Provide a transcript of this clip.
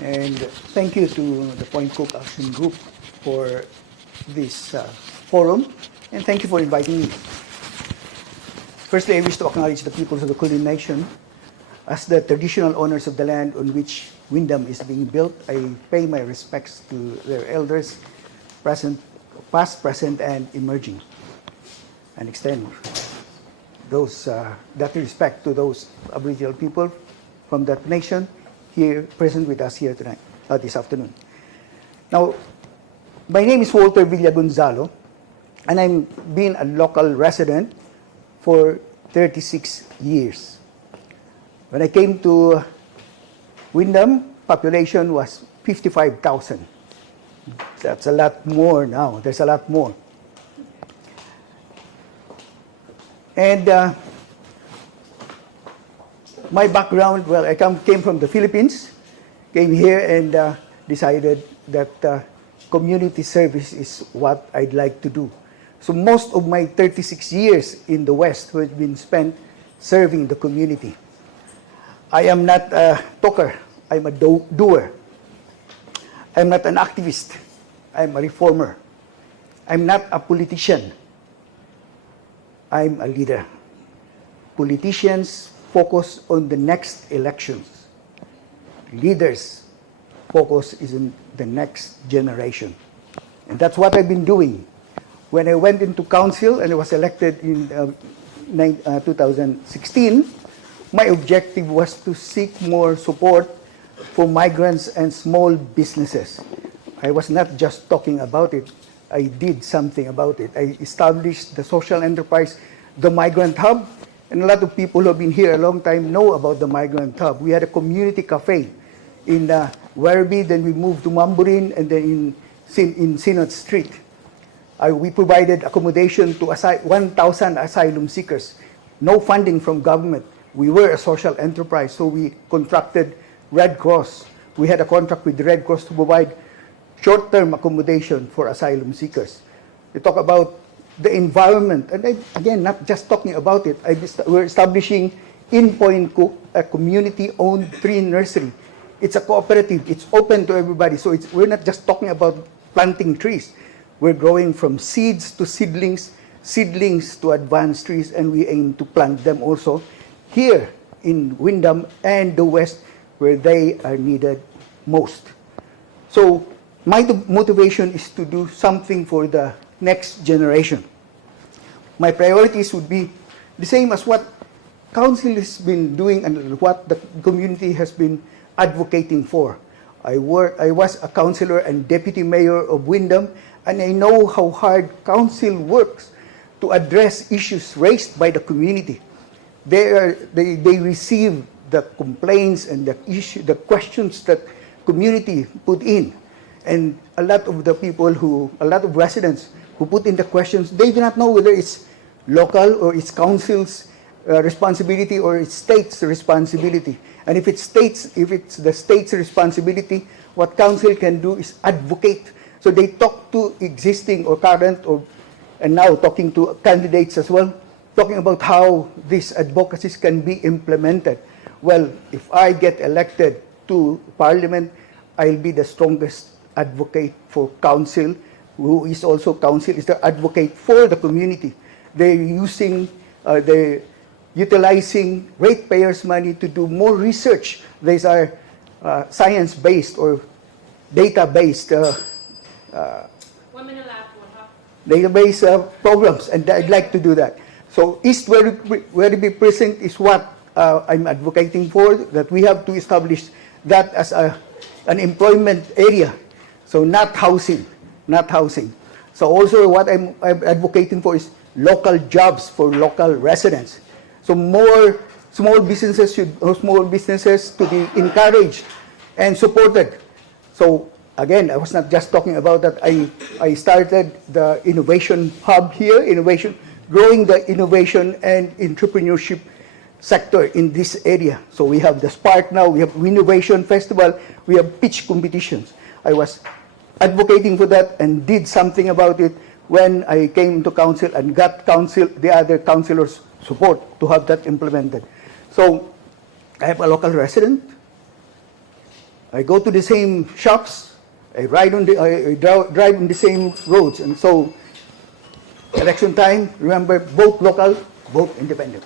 And thank you to the Point Cook Action Group for this forum, and thank you for inviting me. Firstly, I wish to acknowledge the peoples of the Kulin Nation as the traditional owners of the land on which Windham is being built. I pay my respects to their elders, past, present, and emerging, and extend that respect to those Aboriginal people from that nation here present with us here tonight, this afternoon. Now, my name is Walter Villagonzalo, and I've been a local resident for 36 years. When I came to Windham, population was 55,000. That's a lot more now. There's a lot more. And my background, well, I came from the Philippines, came here and decided that community service is what I'd like to do. So most of my 36 years in the West have been spent serving the community. I am not a talker, I'm a doer. I'm not an activist, I'm a reformer. I'm not a politician, I'm a leader. Politicians focus on the next elections. Leaders focus is on the next generation. And that's what I've been doing. When I went into council and I was elected in 2016, my objective was to seek more support for migrants and small businesses. I was not just talking about it, I did something about it. I established the social enterprise, the Migrant Hub, and a lot of people who have been here a long time know about the Migrant Hub. We had a community cafe in Werribee, then we moved to Mamburin, and then in Sinot Street. We provided accommodation to 1,000 asylum seekers. No funding from government. We were a social enterprise, so we contracted Red Cross. We had a contract with the Red Cross to provide short-term accommodation for asylum seekers. We talk about the environment, and again, not just talking about it. We're establishing in Point Cook a community-owned tree nursery. It's a cooperative. It's open to everybody. So we're not just talking about planting trees. We're growing from seeds to seedlings, seedlings to advanced trees, and we aim to plant them also here in Windham and the West where they are needed most. So my motivation is to do something for the next generation. My priorities would be the same as what council has been doing and what the community has been advocating for. I was a councillor and deputy mayor of Windham, and I know how hard council works to address issues raised by the community. They receive the complaints and the questions that community put in, and a lot of residents who put in the questions, they do not know whether it's local or it's council's responsibility or it's state's responsibility. And if it's the state's responsibility, what council can do is advocate. So they talk to existing or current and now talking to candidates as well, talking about how these advocacies can be implemented. Well, if I get elected to parliament, I'll be the strongest advocate for council, who is also council, is the advocate for the community. They're utilizing ratepayers' money to do more research. These are science-based or data-based database programs, and I'd like to do that. So East Werribee Precinct is what I'm advocating for, that we have to establish that as an employment area. So not housing. So also what I'm advocating for is local jobs for local residents. So more small businesses to be encouraged and supported. So again, I was not just talking about that. I started the innovation hub here, growing the innovation and entrepreneurship sector in this area. So we have the Spark now, we have Innovation Festival, we have pitch competitions. I was advocating for that and did something about it when I came to council and got the other councillors' support to have that implemented. So I have a local resident, I go to the same shops. I drive on the same roads. And so, election time, remember, vote local, vote independent.